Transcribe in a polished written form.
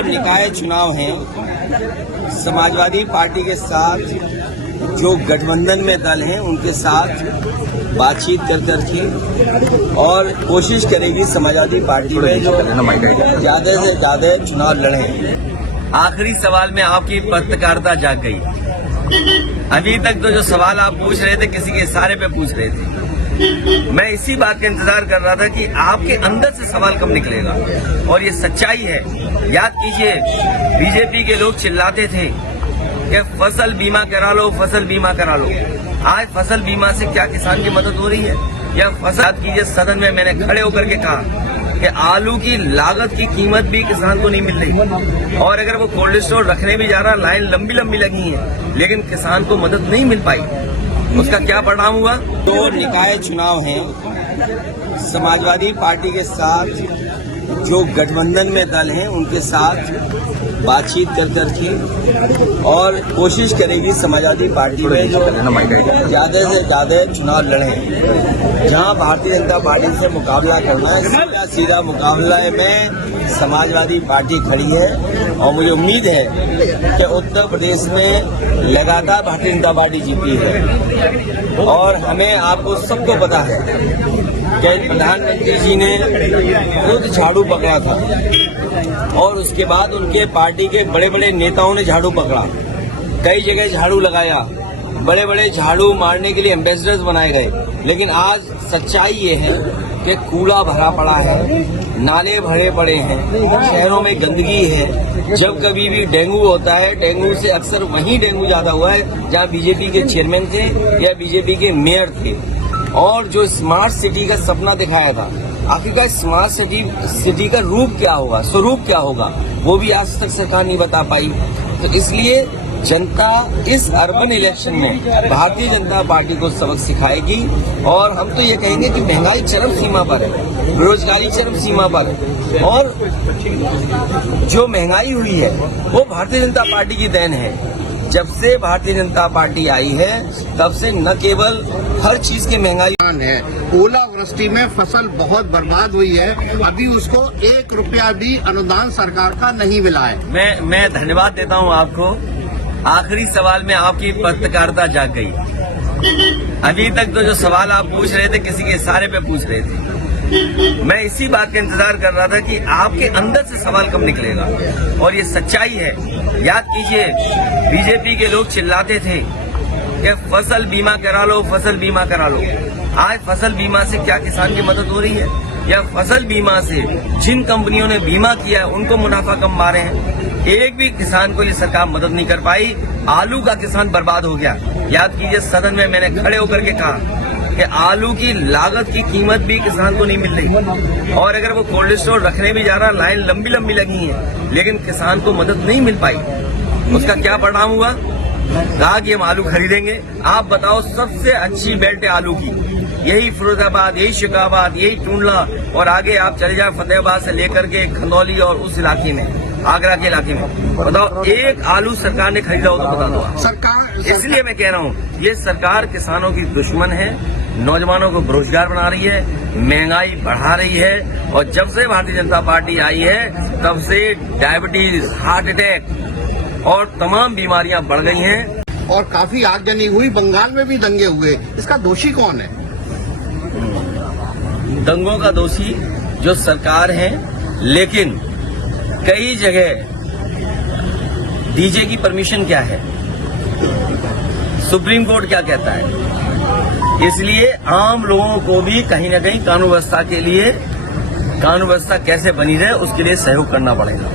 जो निकाय चुनाव हैं, समाजवादी पार्टी के साथ जो गठबंधन में दल हैं उनके साथ बातचीत कर करके और कोशिश करेगी समाजवादी पार्टी में जो ज्यादा से ज्यादा चुनाव लड़ें। आखिरी सवाल में आपकी पत्रकारिता जाग गई। अभी तक तो जो सवाल आप पूछ रहे थे किसी के इशारे पे पूछ रहे थे। मैं इसी बात का इंतजार कर रहा था कि आपके अंदर से सवाल कब निकलेगा, और ये सच्चाई है। याद कीजिए, बीजेपी के लोग चिल्लाते थे कि फसल बीमा करा लो, फसल बीमा करा लो। आज फसल बीमा से क्या किसान की मदद हो रही है? या फसल, याद कीजिए, सदन में मैंने खड़े होकर के कहा कि आलू की लागत की कीमत भी किसान को नहीं मिल रही, और अगर वो कोल्ड स्टोर रखने भी जा रहा, लाइन लंबी लंबी लगी है, लेकिन किसान को मदद नहीं मिल पाई। उसका क्या परिणाम हुआ? तो निकाय चुनाव हैं, समाजवादी पार्टी के साथ जो गठबंधन में दल हैं उनके साथ बातचीत कर करके और कोशिश करेगी समाजवादी पार्टी में जो ज्यादा से ज्यादा चुनाव लड़ें। जहां भारतीय जनता पार्टी से मुकाबला करना है, सीधा सीधा मुकाबला में समाजवादी पार्टी खड़ी है, और मुझे उम्मीद है कि उत्तर प्रदेश में लगातार भारतीय जनता पार्टी जीती है। और हमें, आपको सबको पता है कि प्रधानमंत्री जी ने खुद झाड़ू पकड़ा था, और उसके बाद उनके पार्टी के बड़े बड़े नेताओं ने झाड़ू पकड़ा, कई जगह झाड़ू लगाया, बड़े बड़े झाड़ू मारने के लिए एम्बेसडर्स बनाए गए। लेकिन आज सच्चाई ये है कि कूड़ा भरा पड़ा है, नाले भरे पड़े हैं, शहरों में गंदगी है। जब कभी भी डेंगू होता है, डेंगू से अक्सर वहीं डेंगू ज्यादा हुआ है जहां बीजेपी के चेयरमैन थे या बीजेपी के मेयर थे। और जो स्मार्ट सिटी का सपना दिखाया था, आखिरकार स्मार्ट सिटी का रूप क्या होगा, स्वरूप क्या होगा, वो भी आज तक सरकार नहीं बता पाई। तो इसलिए जनता इस अर्बन इलेक्शन में भारतीय जनता पार्टी को सबक सिखाएगी, और हम तो ये कहेंगे कि महंगाई चरम सीमा पर है, बेरोजगारी चरम सीमा पर है, और जो महंगाई हुई है वो भारतीय जनता पार्टी की देन है। जब से भारतीय जनता पार्टी आई है तब से न केवल हर चीज की महंगाई है, ओलावृष्टि में फसल बहुत बर्बाद हुई है, अभी उसको 1 रुपया भी अनुदान सरकार का नहीं मिला है। मैं धन्यवाद देता हूं आपको। आखिरी सवाल में आपकी पत्रकारिता जाग गई। अभी तक तो जो सवाल आप पूछ रहे थे किसी के इशारे पे पूछ रहे थे। मैं इसी बात का इंतजार कर रहा था कि आपके अंदर से सवाल कब निकलेगा, और ये सच्चाई है। याद कीजिए, बीजेपी के लोग चिल्लाते थे कि फसल बीमा करा लो, फसल बीमा करा लो। आज फसल बीमा से क्या किसान की मदद हो रही है? या फसल बीमा से जिन कंपनियों ने बीमा किया है उनको मुनाफा कम मारे हैं। एक भी किसान को ये सरकार मदद नहीं कर पाई। आलू का किसान बर्बाद हो गया। याद कीजिए, सदन में मैंने खड़े होकर के कहा कि आलू की लागत की कीमत भी किसान को नहीं मिल रही, और अगर वो कोल्ड स्टोर रखने भी जा रहा, लाइन लंबी लंबी लगी है, लेकिन किसान को मदद नहीं मिल पाई। उसका क्या परिणाम हुआ? कहा कि हम आलू खरीदेंगे। आप बताओ, सबसे अच्छी बेल्ट है आलू की, यही फिरोजाबाद, यही शिकाबाद, यही टूंडला, और आगे आप चले जाए फतेहाबाद से लेकर के खंदौली और उस इलाके में, आगरा के इलाके में। बताओ, एक आलू सरकार ने खरीदा हो तो बता दो सरकार। इसलिए मैं कह रहा हूँ, ये सरकार किसानों की दुश्मन है, नौजवानों को बेरोजगार बना रही है, महंगाई बढ़ा रही है, और जब से भारतीय जनता पार्टी आई है तब से डायबिटीज, हार्ट अटैक और तमाम बीमारियां बढ़ गई हैं। और काफी आगजनी हुई, बंगाल में भी दंगे हुए, इसका दोषी कौन है? दंगों का दोषी जो सरकार है, लेकिन कई जगह डीजे की परमिशन क्या है, सुप्रीम कोर्ट क्या कहता है। इसलिए आम लोगों को भी कहीं न कहीं कानून व्यवस्था कैसे बनी रहे उसके लिए सहयोग करना पड़ेगा।